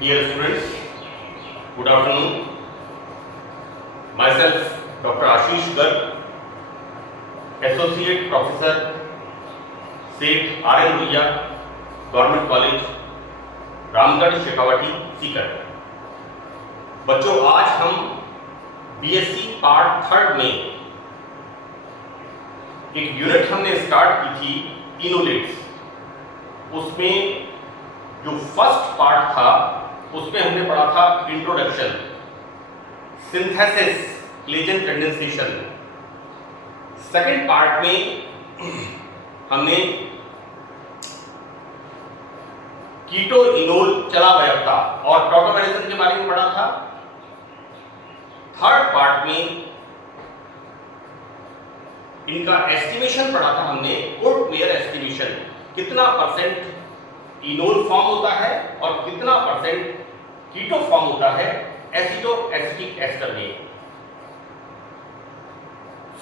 Dear students, good afternoon. Myself, Dr. Ashish Garg, Associate Professor, Seth R.N. Ruia, Government College, Ramgarh Shekhawati Sikar. बच्चों, आज हम BSc part third में एक unit हमने start की थी इनोलेट्स। उसमें जो फर्स्ट पार्ट था उसमें हमने पढ़ा था introduction, synthesis, legend condensation. Second part में हमने कीटो इनोल चला वयवता और प्रोटोमेरिज्म के बारे में पढ़ा था। थर्ड पार्ट में इनका एस्टिमेशन पढ़ा था हमने, ओल्ट-मेयर एस्टिमेशन, कितना परसेंट इनोल फॉर्म होता है और कितना परसेंट कीटो फॉर्म होता है एसिडो एसिटिक एस्टर में।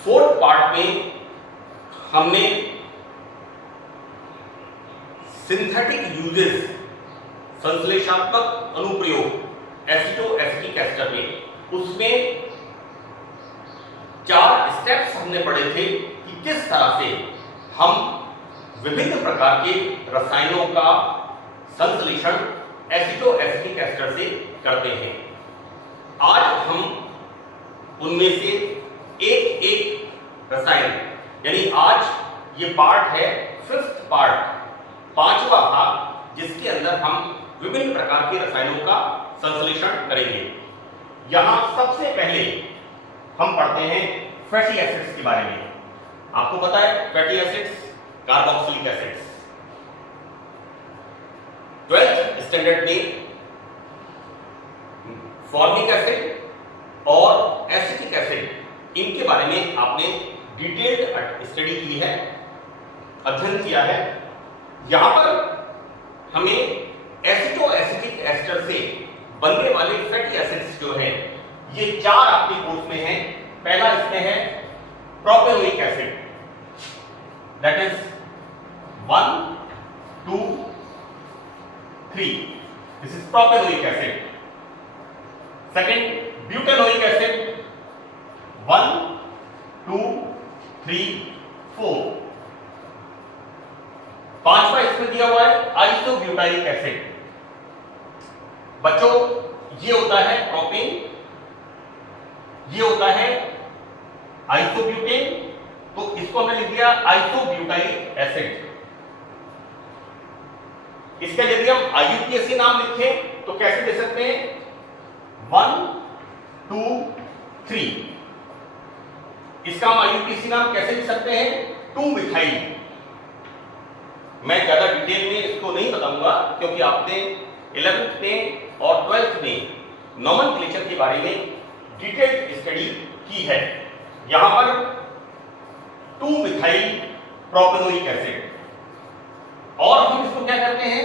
फोर्थ पार्ट में हमने सिंथेटिक यूजेस, संश्लेषणात्मक अनुप्रयोग एसिडो एसिटिक एस्टर में, उसमें 4 स्टेप्स हमने पढ़े थे कि किस तरह से हम विभिन्न प्रकार के रसायनों का संश्लेषण एसिडो एसिटिक एस्टर से करते हैं। आज हम उनमें से एक एक रसायन, यानी आज ये पार्ट है फिफ्थ पार्ट, 5वां भाग, जिसके अंदर हम विभिन्न प्रकार के रसायनों का संश्लेषण करेंगे। यहां सबसे पहले हम पढ़ते हैं फैटी एसिड्स के बारे में। आपको पता है fatty acids, carboxylic acids. 12th standard में फॉर्मिक एसिड और एसिटिक एसिड, इनके बारे में आपने डिटेल्ड स्टडी की है, अध्ययन किया है। यहां पर हमें एसिडो एसिटिक एस्टर से बनने वाले फैटी एसिड्स जो हैं, ये 4 आपके कोर्स में हैं। पहला इसमें है propanoic acid, that is 1, 2, 3, this is propanoic acid. Second butanoic acid, 1, 2, 3, 4। 5वां इसमें दिया हुआ है आइसोब्यूटाइलिक एसिड। बच्चों, ये होता है प्रोपेन, ये होता है आइसोब्यूटेन, तो इसको हमने लिख दिया आइसोब्यूटाइलिक एसिड। इसका यदि हम आईयूपीएसी नाम लिखें तो कैसे दे सकते हैं? 1, 2, 3। इसका हम आईयूपीएसी नाम कैसे लिख सकते हैं? 2 मिथाइल। मैं ज्यादा डिटेल में इसको नहीं बताऊंगा क्योंकि आपने 11th में और 12th में नोमेनक्लेचर के बारे में डिटेल्ड स्टडी की है। यहां पर 2 मिथाइल प्रोपेनोइक एसिड, और हम इसको क्या करते हैं?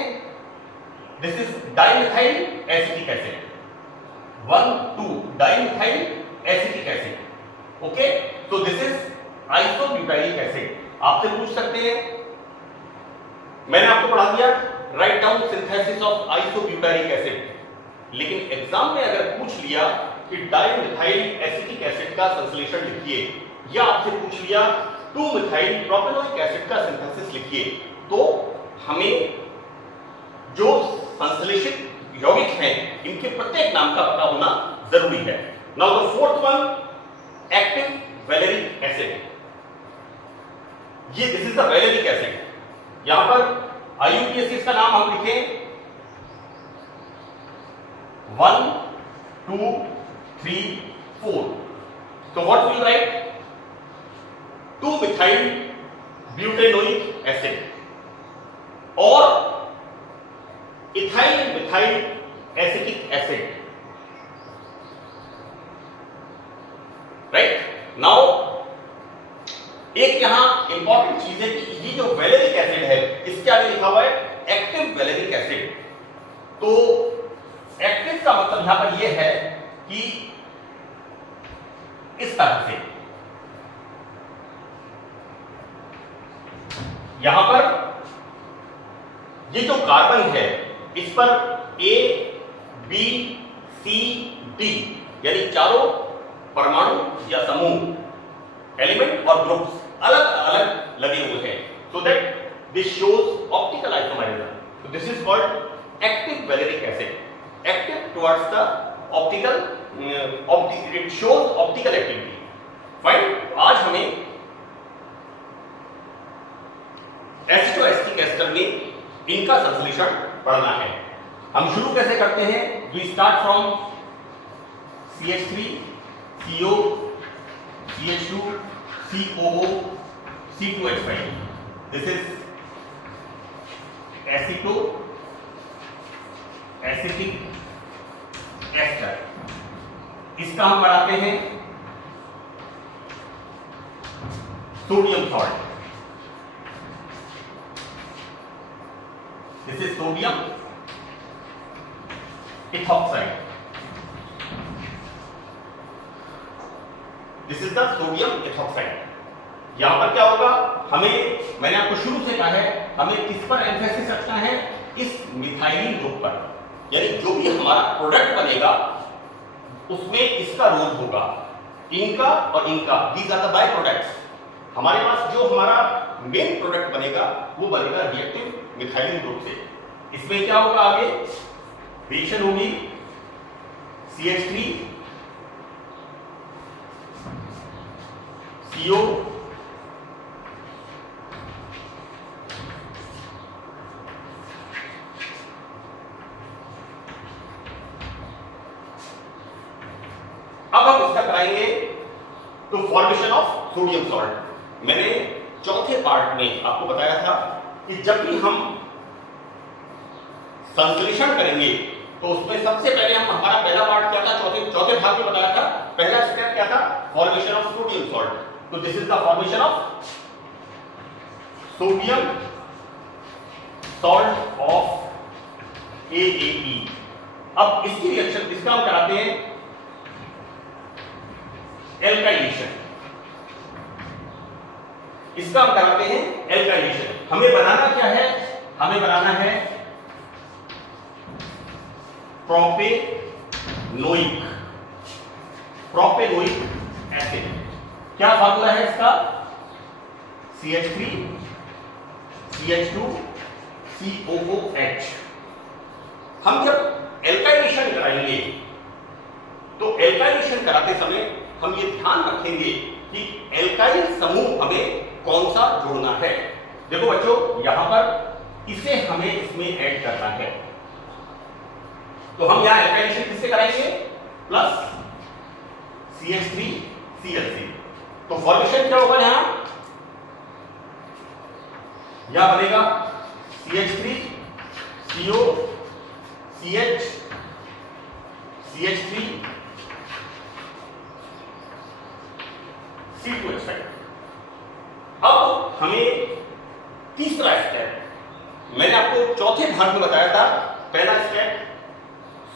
This is dimethyl acetic acid, 1, 2 dimethyl acetic acid. Okay, तो दिस इज आइसोब्यूटाइलिक एसिड। आपसे पूछ सकते हैं, मैंने आपको पढ़ा दिया write down synthesis of isobutylic acid, लेकिन एग्जाम में अगर पूछ लिया कि डाइमिथाइल एसिटिक एसिड का संश्लेषण लिखिए, या आपसे पूछ लिया 2 मिथाइल प्रोपेनोइक एसिड का सिंथेसिस लिखिए, तो हमें जो संश्लेषित यौगिक हैं इनके प्रत्येक नाम का पता होना जरूरी है। Now the fourth one, active valeric acid. ये this is the valeric acid. यहां पर आईयूपीएसी का नाम हम लिखें 1, 2, 3, 4। So what we write? 2 methyl butanoic acid और ethyl methyl acetic acid, right? Now एक यहां इंपॉर्टेंट चीज है कि ये जो वैलेरिक एसिड है, इसके आगे लिखा हुआ है एक्टिव वैलेरिक एसिड। तो एक्टिव का मतलब यहां पर यह है कि इस तरह से यहां पर ये जो कार्बन है इस पर A बी, सी, डी, यानी चारों परमाणु या समूह, एलिमेंट और ग्रुप्स अलग अलग लगे हुए हैं, so that this shows optical isomerism. So this is called active valeric acid. Active towards the optical, it shows optical activity. Fine. आज हमें एसिटोएस्टिक एस्टर में इनका संश्लेषण पढ़ना है। हम शुरू कैसे करते हैं? We start from CH3, CO, CH2, COO, C2H5. This is acetic ester. इसका हम बनाते हैं sodium salt. This is sodium ethoxide. This is the sodium ethoxide. यहां पर क्या होगा, हमें, मैंने आपको शुरू से कहा है, हमें किस पर एम्फेसिस रखना है? इस मिथाइलिन ग्रुप पर, यानी जो भी हमारा प्रोडक्ट बनेगा उसमें इसका रोल होगा, इनका और इनका, these are the by products. हमारे पास जो हमारा मेन प्रोडक्ट बनेगा वो बनेगा रिएक्टिव मिथाइलिन ग्रुप से। इसमें क्या होगा, आगे रिएक्शन होगी CH3 CO अब हम इसका कराएंगे तो फॉर्मेशन ऑफ सोडियम सॉल्ट। मैंने चौथे पार्ट में आपको बताया था कि जब भी हम संश्लेषण करेंगे तो उसमें सबसे पहले हमारा पहला पार्ट क्या था, चौथे भाग में बताया था, पहला स्टेप क्या था? Formation of sodium salt. तो this is the formation of sodium salt of AAE। अब इसकी रिएक्शन, इसका हम कराते हैं एल्काइलेशन। इसका हम कराते हैं एल्काइलेशन। हमें बनाना क्या है? हमें बनाना है प्रोपेनोइक एसिड। क्या फार्मूला है इसका? CH3 CH2 COOH। हम जब एल्काइलेशन कराएंगे तो एल्काइलेशन कराते समय हम ये ध्यान रखेंगे कि एल्काइल समूह हमें कौन सा जोड़ना है। देखो बच्चों, यहां पर इसे हमें इसमें ऐड करना है, तो हम यहां एल्काइलेशन किससे कराएंगे? Plus CH3 CL3। तो फॉर्मेशन क्या होगा? यहां बनेगा CH3 CO CH CH3 C2H5। अब हमें तीसरा स्टेप, मैंने आपको चौथे भाग में बताया था, पहला step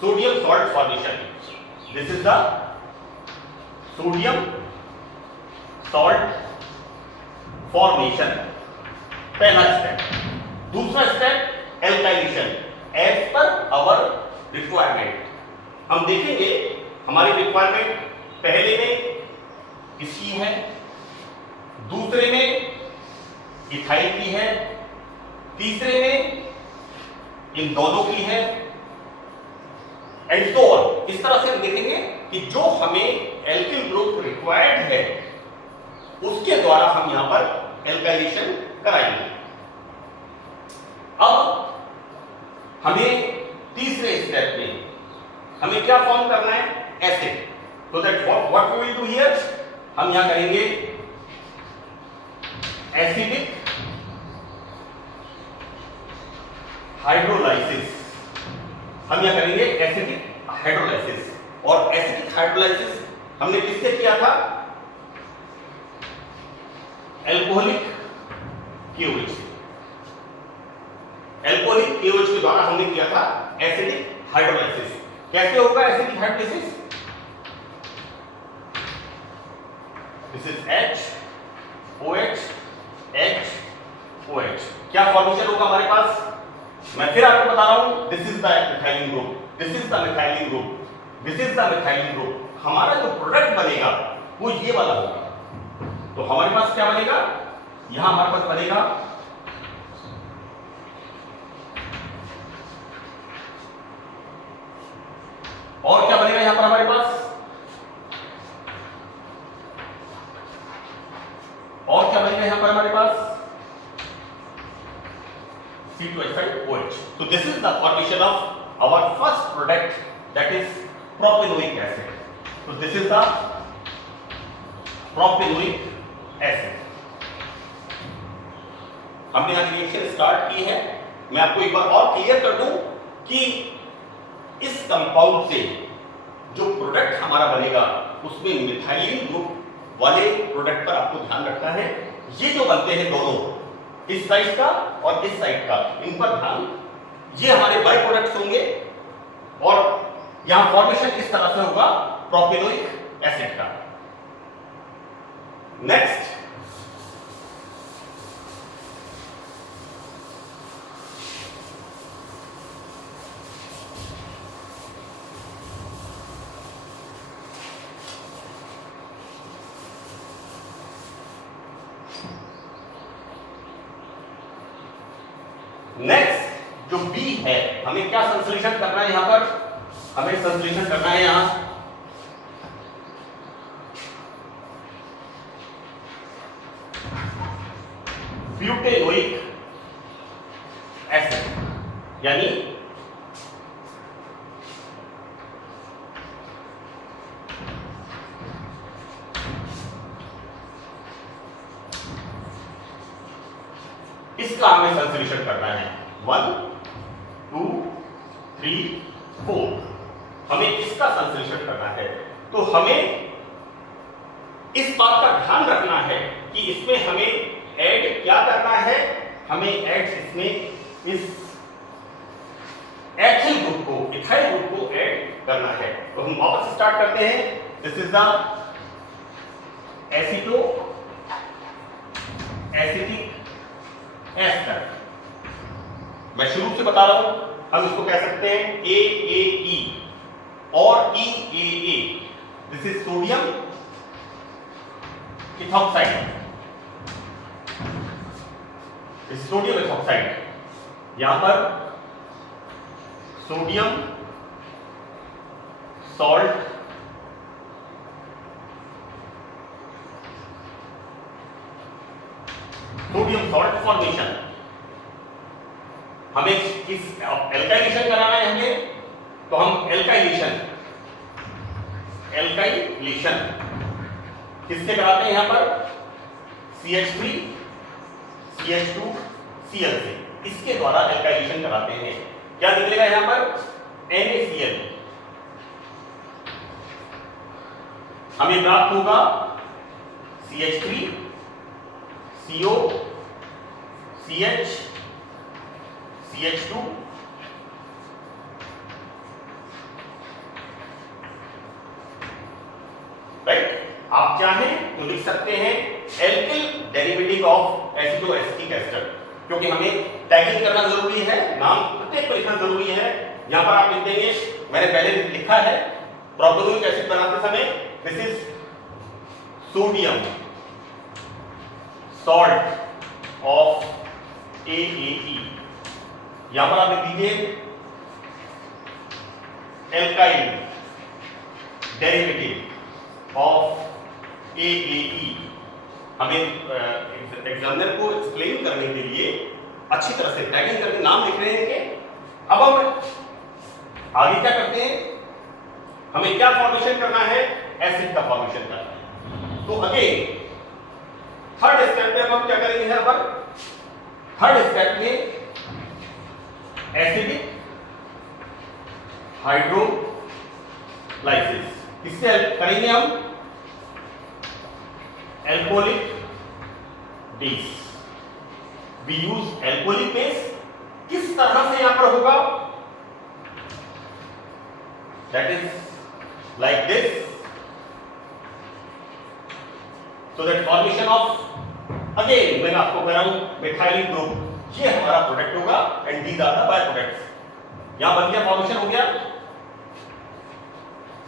sodium salt formation. This is the sodium salt formation, पहला स्टेप। दूसरा step alkylation as per our requirement. हम देखेंगे हमारी रिक्वायरमेंट पहले में इसकी है, दूसरे में इथाइल की है, तीसरे में इन दोनों की है, एंड सो ऑन। इस तरह से हम देखेंगे कि जो हमें एल्किल ग्रुप रिक्वायर्ड है उसके द्वारा हम यहां पर एल्काइलेशन कराएंगे। अब हमें तीसरे स्टेप में हमें क्या फॉर्म करना है? एसिड। तो that what we will do here, हम यहां करेंगे एसिडिक हाइड्रोलाइसिस। हम यहां करेंगे एसिडिक हाइड्रोलाइसिस। और एसिडिक हाइड्रोलाइसिस हमने किससे किया था? एल्कोहलिक KOH से। एल्कोहलिक KOH के द्वारा हमने किया था एसिडिक हाइड्रोलाइसिस। कैसे होगा acidic hydrolysis? This is HOH HOH। क्या फॉर्मेशन होगा हमारे पास? मैं फिर आपको बता रहा हूं, this is the methylene group. This is the methylene group, this is the methylene group. हमारा जो प्रोडक्ट बनेगा वो ये वाला होगा। तो हमारे पास क्या बनेगा, यहां हमारे पास बनेगा और क्या बनेगा यहां पर हमारे पास, और क्या बनेगा यहां पर हमारे पास C2H5OH। So this is the formation of our first product, that is propanoic acid. So this is the propanoic acid। हमने यहां रिएक्शन स्टार्ट की है। मैं आपको एक बार और क्लियर कर दूं कि इस कंपाउंड से जो प्रोडक्ट हमारा बनेगा उसमें मिथाइलिन ग्रुप वाले प्रोडक्ट पर आपको ध्यान रखना है। ये जो बनते हैं दोनों, इस साइड का और इस साइड का, इन पर ध्यान, ये हमारे बाई प्रोडक्ट्स होंगे और यहां फॉर्मेशन इस तरह से होगा प्रोपेनोइक एसिड का। नेक्स्ट, नेक्स्ट जो बी है, हमें क्या संश्लेषण करना है यहां पर, हमें संश्लेषण करना है यहां ब्यूटेनोइक एसिड, यानी इसका हमें संश्लेषण करना है 1 2 3 4, हमें इसका संश्लेषण करना है। तो हमें इस बात का ध्यान रखना है कि इसमें हमें ऐड क्या करना है, हमें ऐड इसमें इस एथिल ग्रुप को, इथाइल ग्रुप को ऐड करना है। तो हम वापस स्टार्ट करते हैं। This is the aceto acetic ester. मैं शुरू से बता रहा हूं, हम इसको कह सकते हैं AAE और EAA। This is sodium ethoxide, sodium ethoxide. यहां पर सोडियम सॉल्ट फॉर्मेशन, हमें किस एल्काइलेशन कराना है हमें, तो हम एल्काइलेशन किससे कराते हैं यहां पर, CH3 CH2 Cl से, इसके द्वारा एल्काइलेशन कराते हैं। क्या निकलेगा यहां पर, NaCl। हमें प्राप्त होगा CH3 CO CH CH2 right. आप चाहें तो लिख सकते हैं एल्किल डेरिवेटिव ऑफ एसिटोएसिटिक एस्टर, क्योंकि हमें टैगिंग करना जरूरी है, नाम प्रत्येक को लिखना जरूरी है। यहां पर आप लिख देंगे, मैंने पहले लिखा है प्रोपेनोइक एसिड बनाते समय, this is sodium salt of AAE। यहां पर आप लिख दीजिए एल्काइल डेरिवेटिव ऑफ AAE। हमें एग्जामिनर को एक्सप्लेन करने के लिए अच्छी तरह से टैगिंग करके नाम लिख रहे हैं कि अब हम आगे क्या करते हैं, हमें क्या फॉर्मेशन करना है, एसिड का फॉर्मेशन करना है। तो अगेन थर्ड स्टेप में हम क्या करेंगे यहां पर, थर्ड स्टेप में एसिडिक हाइड्रोलाइसिस किससे करेंगे हम, alcoholic base. We use alcoholic base. किस तरह से यहां पर होगा, that is like this. So that formation of, again मैं आपको कह रहा हूं मिथाइलिन ग्रुप, ये हमारा प्रोडक्ट होगा and these are the by products. यहां बन गया, फॉर्मेशन हो गया।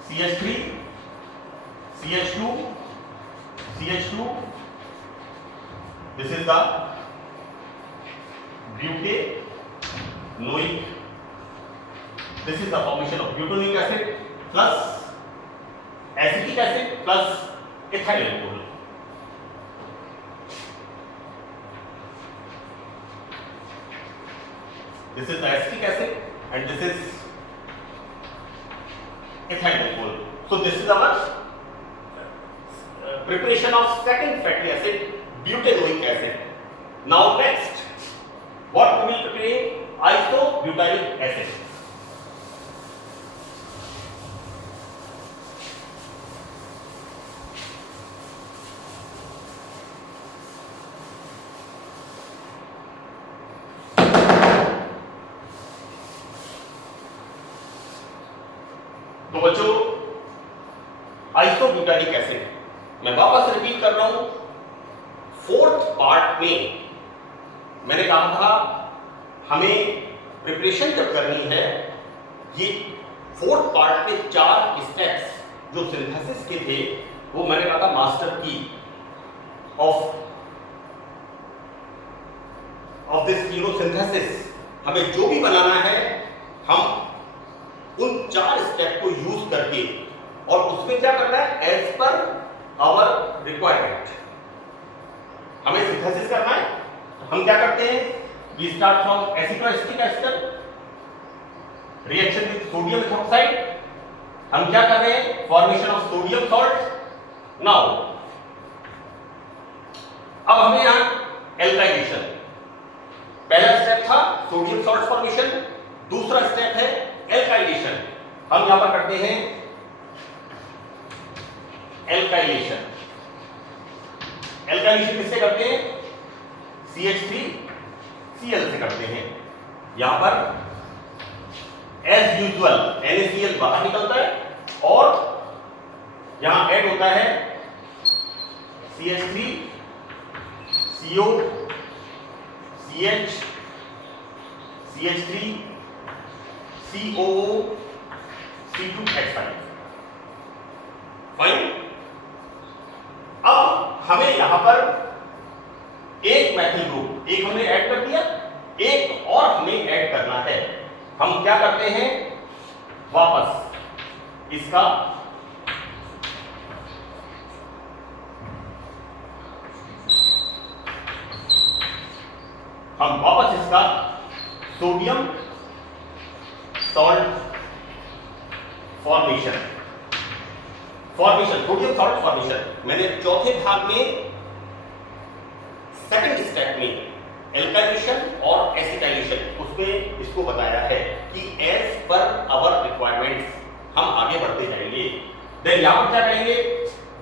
CH3 CH2 CH2, this is the butanoic, this is the formation of butanoic acid plus acetic acid plus ethyl alcohol. This is the acetic acid and this is ethyl alcohol. So this is our preparation of second fatty acid, butanoic acid. Now next, what we will prepare? Isobutyric acid. तो बच्चों, आइसोब्यूटारिक acid, मैं वापस repeat कर रहा हूं, fourth part में मैंने कहा था हमें प्रिपरेशन जब करनी है, ये फोर्थ पार्ट के 4 स्टेप्स जो सिंथेसिस के थे, वो मैंने कहा था मास्टर की ऑफ दिस सिंथेसिस। हमें जो भी बनाना है, हम उन 4 स्टेप को यूज करके, और उसमें क्या करना है, एज पर आवर रिक्वायरमेंट हमें सिंथेसिस करना है। हम क्या करते हैं, we start from acetoacetic ester reaction with sodium ethoxide. हम क्या कर रहे हैं, formation of sodium salt. Now अब हमें यहां एल्काइलेशन, पहला स्टेप था सोडियम सॉल्ट फॉर्मेशन, दूसरा स्टेप है एल्काइलेशन। हम यहां पर करते हैं एल्काइलेशन। एल्काइलेशन किससे करते हैं, CH3Cl से करते हैं। यहां पर एज यूजुअल NaCl बाहर निकलता है और यहां ऐड होता है CH3CO CH CH3 COO C2H5। Fine. अब हमें यहां पर एक मैथिल ग्रुप, एक हमने ऐड कर दिया, एक और हमें ऐड करना है। हम क्या करते हैं, वापस इसका sodium salt formation, sodium salt formation मैंने चौथे भाग में सेकंड स्टेप में एल्काइलेशन और एसिटाइलेशन उसमें इसको बताया है कि एज पर आवर रिक्वायरमेंट्स हम आगे बढ़ते जाएंगे। देन यहां पर क्या करेंगे,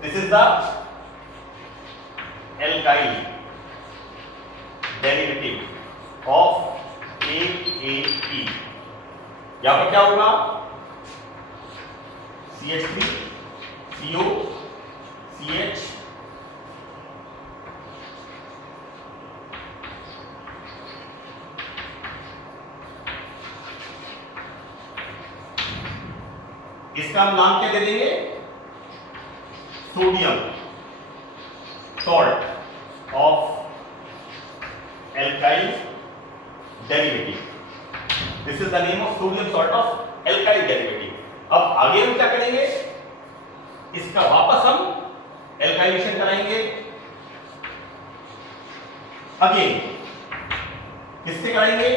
this is the alkyl derivative of AAP। यहां पर क्या होगा, CH3CO CH इसका हम नाम क्या दे देंगे, sodium salt of alkyl derivative. This is the name of sodium salt of alkyl derivative. अब आगे हम क्या करेंगे, इसका वापस हम एल्काइलेशन कराएंगे। अगेन किससे कराएंगे,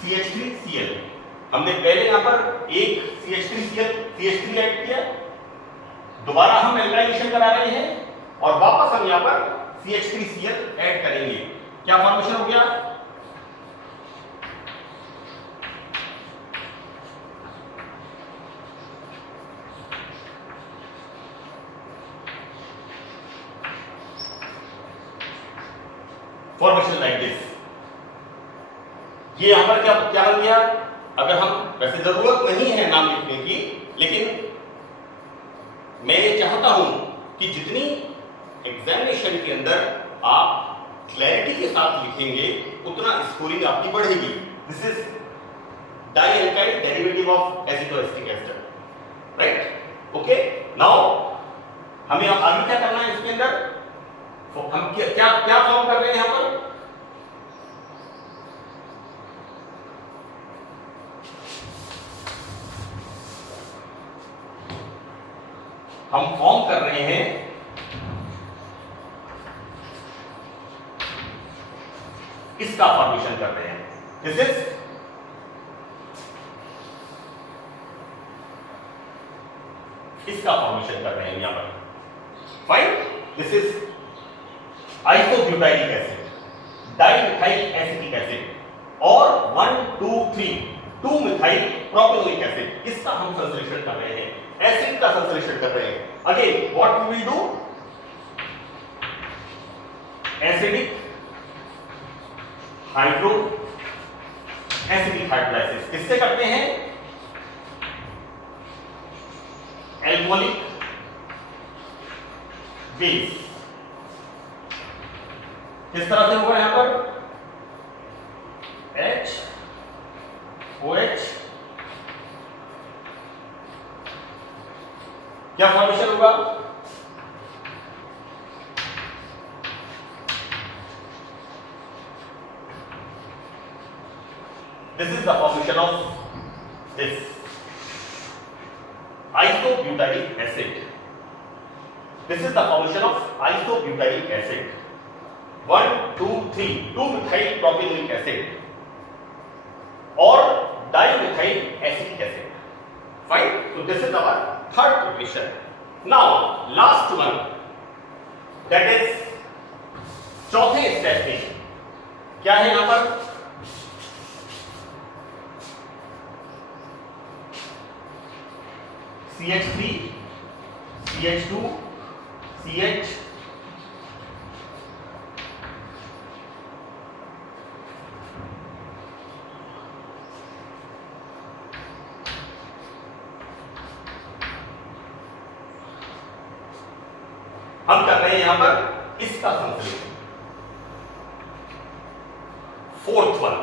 CH3Cl। हमने पहले यहां पर एक CH3 ऐड किया, दोबारा हम एल्काइलेशन करा रहे हैं और वापस हम यहां पर CH3Cl ऐड करेंगे। क्या फॉर्मेशन हो गया, फॉर्मेशन लाइक दिस। ये यहां पर क्या बन गया, अगर हम वैसे जरूरत नहीं है नाम लिखने की, लेकिन मैं ये चाहता हूं कि जितनी एग्जामिनेशन के अंदर आप क्लैरिटी के साथ लिखेंगे उतना स्कोरिंग आपकी बढ़ेगी। This is dialkyl derivative of acetoacetic ester. Right. Okay, now हमें अब आगे क्या करना है इसके अंदर, हम क्या क्या फॉर्म कर रहे हैं यहां पर, हम फॉर्म कर रहे हैं इसका फॉर्मेशन कर रहे हैं, दिस इज इसका फॉर्मेशन कर रहे हैं यहां पर, fine. This is isobutylic acid, dimethyl acetic acid और 1 2 3 2 मिथाइल प्रोपेनोइक एसिड, इसका हम संश्लेषण कर रहे हैं, एसिड का संश्लेषण कर रहे हैं। Again what we will do, acidic hydro acidic hydrolysis किससे करते हैं, एल्कोहलिक बेस, किस तरह से होगा यहां पर, HOH, क्या फॉर्मेशन होगा, this is the formation of this isobutyric acid. This is the formation of isobutyric acid. 1 2 3 2 methyl propanoic acid or dimethyl acetic acid. Fine. So this is our third preparation. Now last one, that is चौथे step में क्या है यहां पर, CH3 CH2 CH हम कर रहे हैं यहां पर इसका संश्लेषण, फोर्थ वन।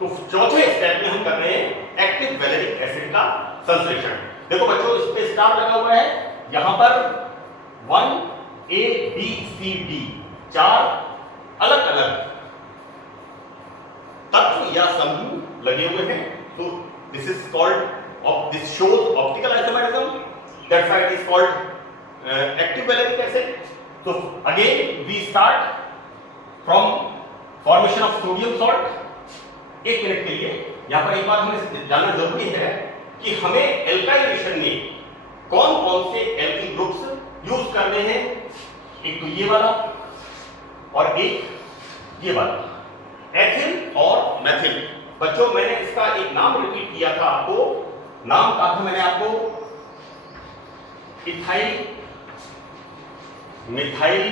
तो चौथे स्टेप में हम कर रहे हैं एक्टिव वैलेरिक एसिड का संश्लेषण। देखो बच्चों इस पे स्टार लगा हुआ है, यहां पर 1 A B C D 4 अलग अलग तत्व या समूह लगे हुए हैं। तो this is called, this shows optical isomerism, that's why it is called active valeric acid. So again we start from formation of sodium salt. एक मिनट के लिए यहां पर एक बात हमें जानना जरूरी है कि हमें एल्काइलेशन में कौन कौन से एल्किल ग्रुप्स यूज करने हैं, एक तो ये वाला और एक ये वाला, एथिल और मेथिल। बच्चों मैंने इसका एक नाम रिपीट किया था आपको, नाम कहा था मैंने आपको, ethyl methyl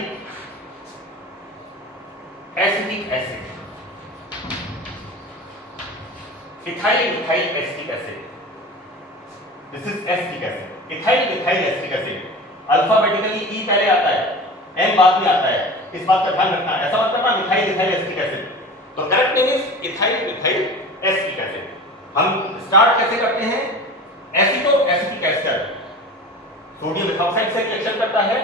acetic acid, ethyl methyl acetic acid, this is acetic acid, ethyl methyl acetic acid. Alphabetically E पहले आता है, एम बाद में आता है, इस बात का ध्यान रखना, ऐसा मत करना मिथाइल मिथाइल एसिटिक एसिड। तो correct name is ethyl methyl acetic acid. हम स्टार्ट कैसे करते हैं, एसिटो एसिटिक एस्टर सोडियम इथॉक्साइड से रिएक्शन करता है,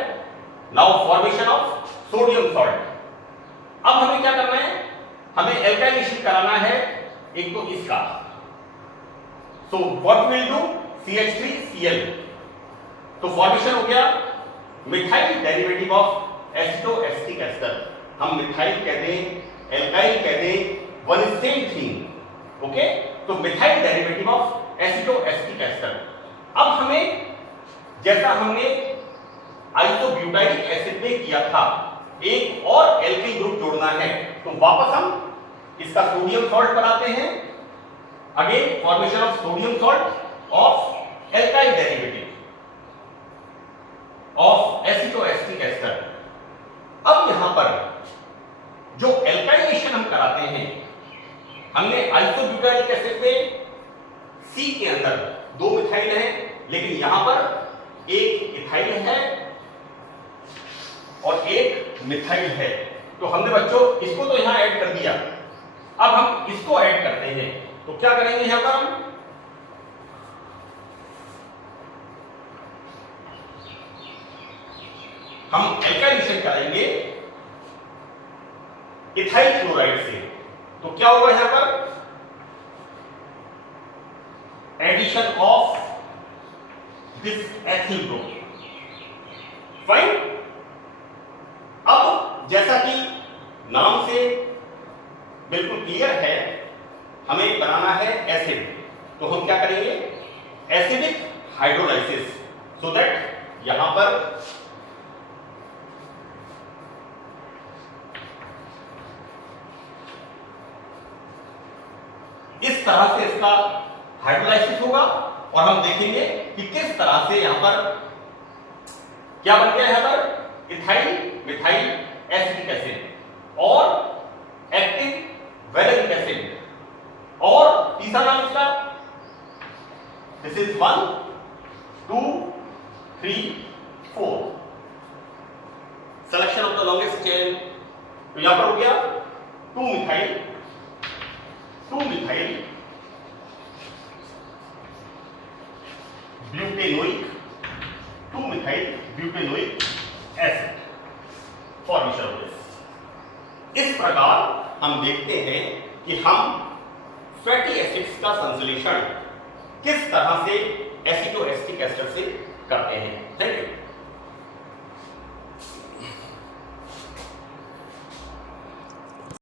now formation of sodium salt. अब हमें क्या करना है, हमें एल्काइलेशन कराना है एक तो इसका, so what will do, CH3Cl, तो फॉर्मेशन हो गया methyl derivative of एसिटो acetic ester. हम मिथाइल कहते हैं, एल्काइल कहते हैं, one is same thing, okay. तो methyl derivative of एसिटो acetic ester. अब हमें जैसा हमने आइसोब्यूटाइलिक एसिड में किया था, एक और एल्किल ग्रुप जोड़ना है, तो वापस हम इसका सोडियम सॉल्ट बनाते हैं, again formation of sodium salt of alkyl derivative of एसिटो acetic ester. अब यहां पर जो एल्काइलेशन हम कराते हैं, हमने आइसोब्यूटाइलिक एसिड में C के अंदर 2 मिथाइल है, लेकिन यहां पर एक इथाइल है और एक मिथाइल है। तो हमने बच्चों इसको तो यहां ऐड कर दिया, अब हम इसको ऐड करते हैं। तो क्या करेंगे यहां पर हम, हम एल्काइलेशन कराएंगे इथाइल क्लोराइड से, तो क्या होगा यहां पर addition of this ethyl group. Fine. अब जैसा कि नाम से बिल्कुल क्लियर है, हमें बनाना है एसिड, तो हम क्या करेंगे एसिडिक हाइड्रोलाइसिस, सो दैट यहां पर इस तरह से इसका हाइड्रोलाइसिस होगा और हम देखेंगे कि किस तरह से यहां पर क्या बन गया, यहां पर इथाइल मिथाइल एसिटिक एसिड और एक्टिव वैलेरिक एसिड। और तीसरा नाम इसका, this is 1 2 3 4, selection of the longest chain. तो यहां पर हो गया 2 methyl butanoic 2 methyl butanoic acid formation of this. इस प्रकार हम देखते हैं कि हम फैटी एसिड्स का संश्लेषण किस तरह से एसिटोएस्टिक एस्टर से करते हैं। Thank you.